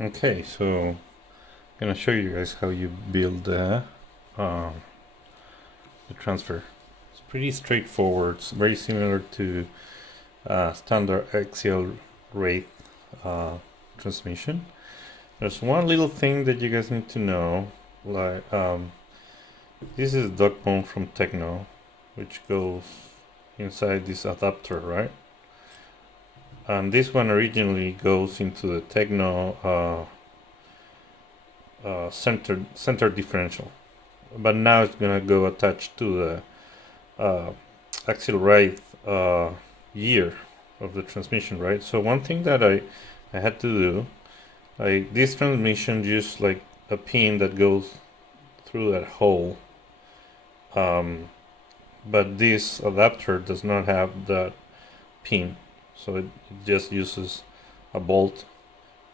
Okay, so I'm gonna show you guys how you build the transfer. It's pretty straightforward. It's very similar to standard axial rate transmission. There's one little thing that you guys need to know, like this is duck bone from Tekno, which goes inside this adapter, right? And this one originally goes into the Tekno center differential, but now it's gonna go attached to the axial right year of the transmission, right? So one thing that I had to do, like this transmission used like a pin that goes through that hole, but this adapter does not have that pin, so it just uses a bolt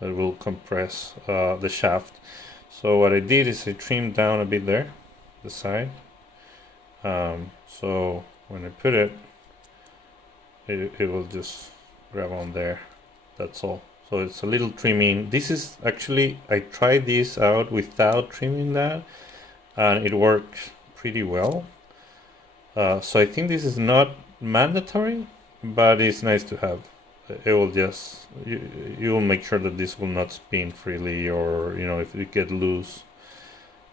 that will compress the shaft. So what I did is I trimmed down a bit there, the side. So when I put it, it will just grab on there. That's all. So it's a little trimming. This is actually, I tried this out without trimming that, and it works pretty well. So I think this is not mandatory, but it's nice to have. It will just, you will make sure that this will not spin freely, or if it get loose,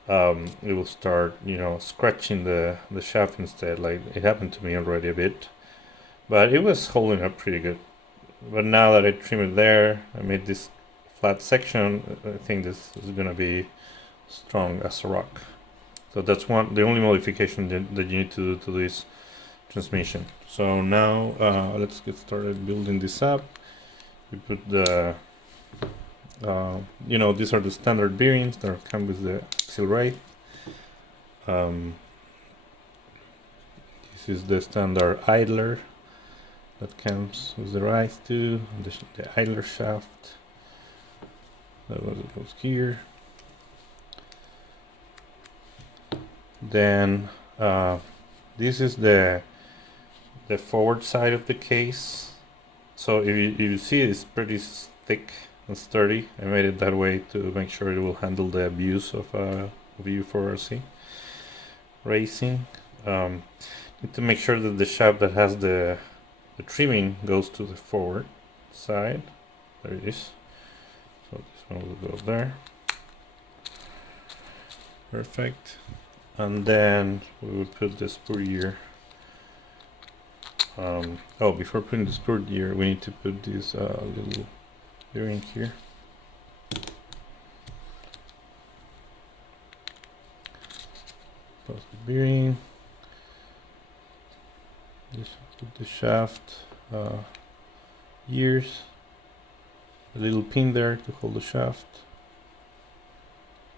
it will start scratching the shaft instead. Like it happened to me already a bit, but it was holding up pretty good. But now that I trim it there, I made this flat section, I think this is gonna be strong as a rock. So that's the only modification that you need to do to this transmission. So now let's get started building this up. We put the these are the standard bearings that come with the axial right. This is the standard idler that comes with the right too, the idler shaft that goes here. Then this is the forward side of the case. So if you see, it's pretty thick and sturdy. I made it that way to make sure it will handle the abuse of U4RC racing. Need to make sure that the shaft that has the trimming goes to the forward side. There it is. So this one will go there. Perfect. And then we will put the spur gear. Before putting the spur gear, we need to put this little bearing here. Put the bearing. Just put the shaft gears. A little pin there to hold the shaft.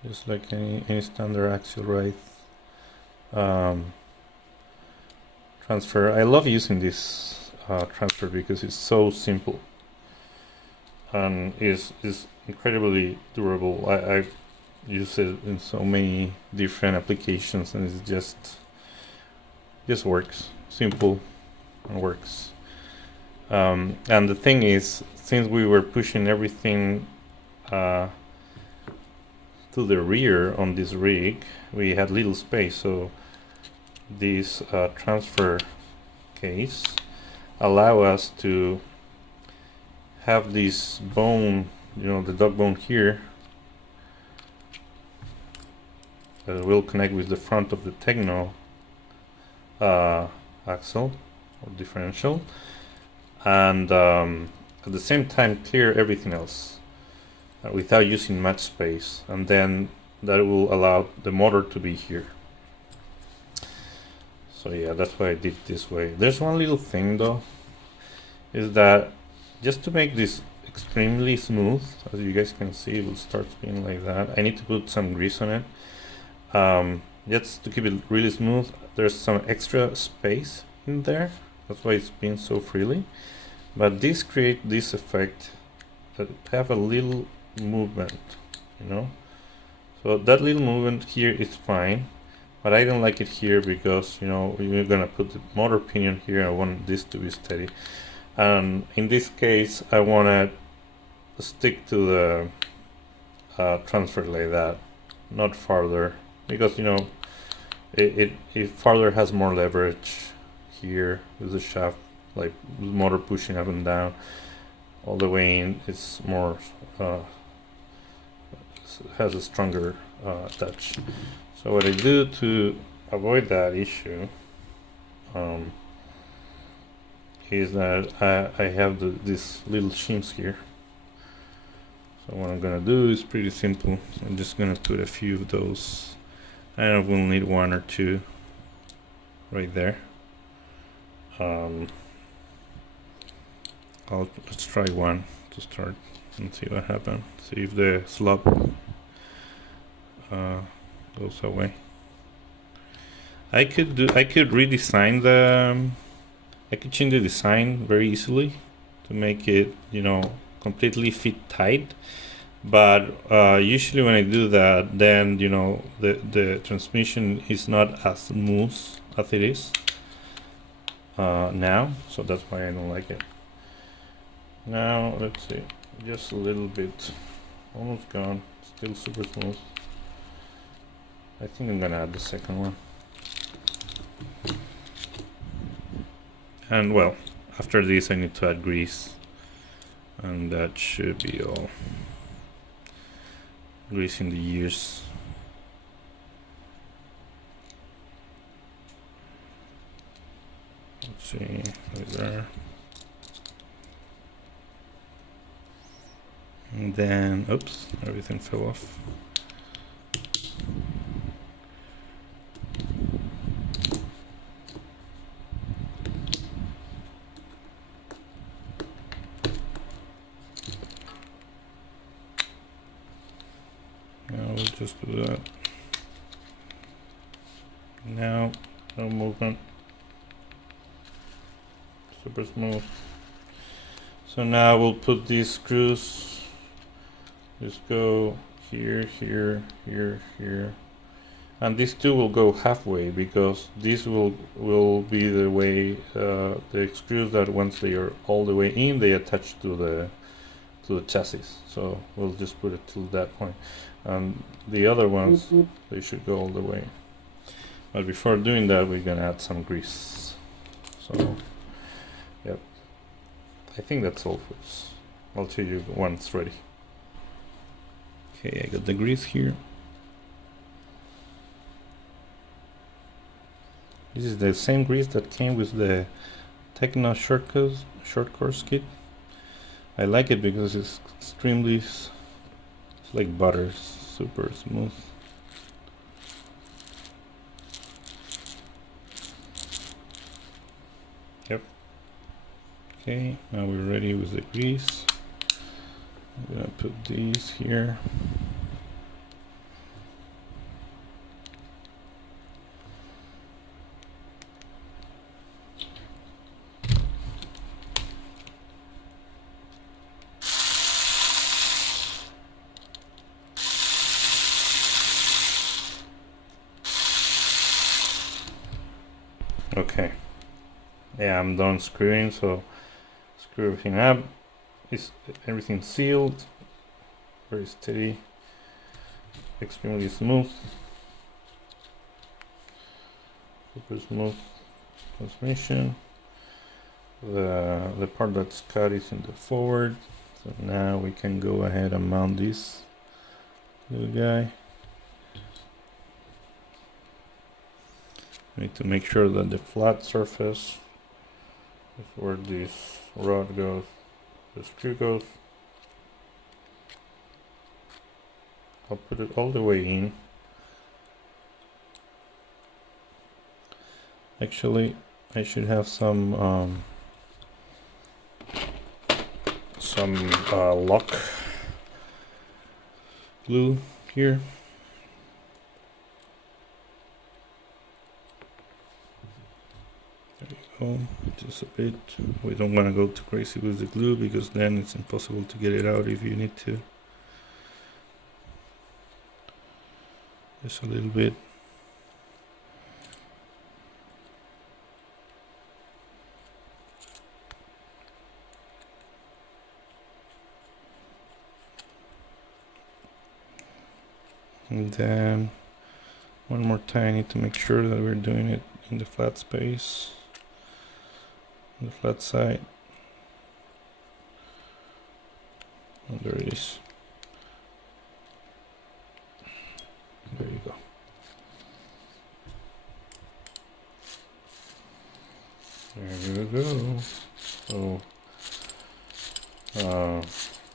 Just like any standard axial right transfer. I love using this transfer because it's so simple and is incredibly durable. I've used it in so many different applications, and it just works. Simple and works. And the thing is, since we were pushing everything to the rear on this rig, we had little space, so this transfer case allow us to have this bone, the dog bone here, that will connect with the front of the Tekno axle or differential, and at the same time clear everything else without using much space, and then that will allow the motor to be here. So yeah, that's why I did it this way. There's one little thing though, is that just to make this extremely smooth, as you guys can see, it will start spinning like that. I need to put some grease on it. Just to keep it really smooth, there's some extra space in there. That's why it spins so freely. But this creates this effect that have a little movement, So that little movement here is fine. But I don't like it here because, you're gonna put the motor pinion here. I want this to be steady. And in this case, I wanna stick to transfer like that, not farther, because you know it farther has more leverage. Here is the shaft, like motor pushing up and down. All the way in, it's more has a stronger touch. So what I do to avoid that issue is that I have these little shims here. So what I'm gonna do is pretty simple. I'm just gonna put a few of those. I will need one or two right there. Let's try one to start and see what happens. See if the slop goes away. I could redesign I could change the design very easily to make it, you know, completely fit tight. But usually when I do that, then you know the transmission is not as smooth as it is now, so that's why I don't like it. Now let's see, just a little bit, almost gone, still super smooth. I think I'm gonna add the second one. And well, after this I need to add grease, and that should be all. Greasing the ears. Let's see, right there. And then, oops, everything fell off. Now we'll just do that. Now, no movement. Super smooth. So now we'll put these screws. Just go here, here, here, here. And these two will go halfway because this will be the way the screws that once they are all the way in, they attach to the chassis. So we'll just put it till that point. And the other ones, they should go all the way. But before doing that, we're gonna add some grease. So, yep. I think that's all, folks. I'll tell you when it's ready. Okay, I got the grease here. This is the same grease that came with the Tekno short course kit. I like it because it's extremely, it's like butter, super smooth. Yep. Okay, now we're ready with the grease. I'm gonna put these here. Okay, yeah, I'm done screwing, so screw everything up. Is everything sealed, very steady, extremely smooth, super smooth transmission. The part that's cut is in the forward, so now we can go ahead and mount this little guy. We need to make sure that the flat surface is where this rod goes, the screw goes. I'll put it all the way in. Actually, I should have some lock glue here. Just a bit. We don't want to go too crazy with the glue because then it's impossible to get it out if you need to. Just a little bit. And then one more tiny to make sure that we're doing it in the flat space, on the flat side. And there it is. There you go. There you go. So,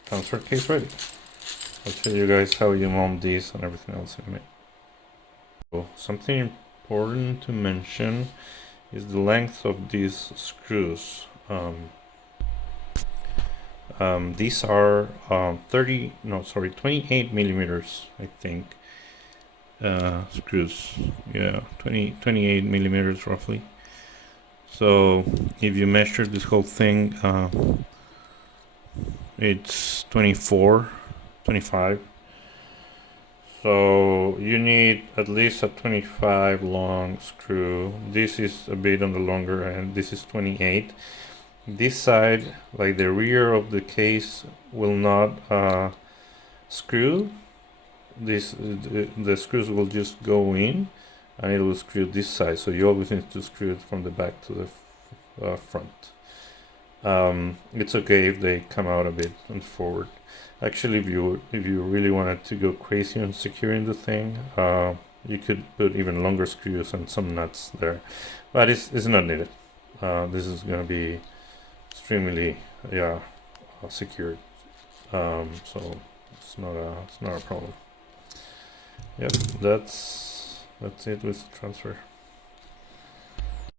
transfer case ready. I'll show you guys how you mount these and everything else in a minute. So, something important to mention is the length of these screws. These are 28 millimeters, I think. Screws, yeah, 28 millimeters roughly. So if you measure this whole thing, it's 25. So you need at least a 25 long screw. This is a bit on the longer end. This is 28. This side, like the rear of the case, will not screw. The screws will just go in, and it will screw this side. So you always need to screw it from the back to the front. It's okay if they come out a bit and forward. Actually, if you really wanted to go crazy on securing the thing, you could put even longer screws and some nuts there, but it's not needed. This is going to be extremely secured, so it's not a problem. Yep, that's it with transfer.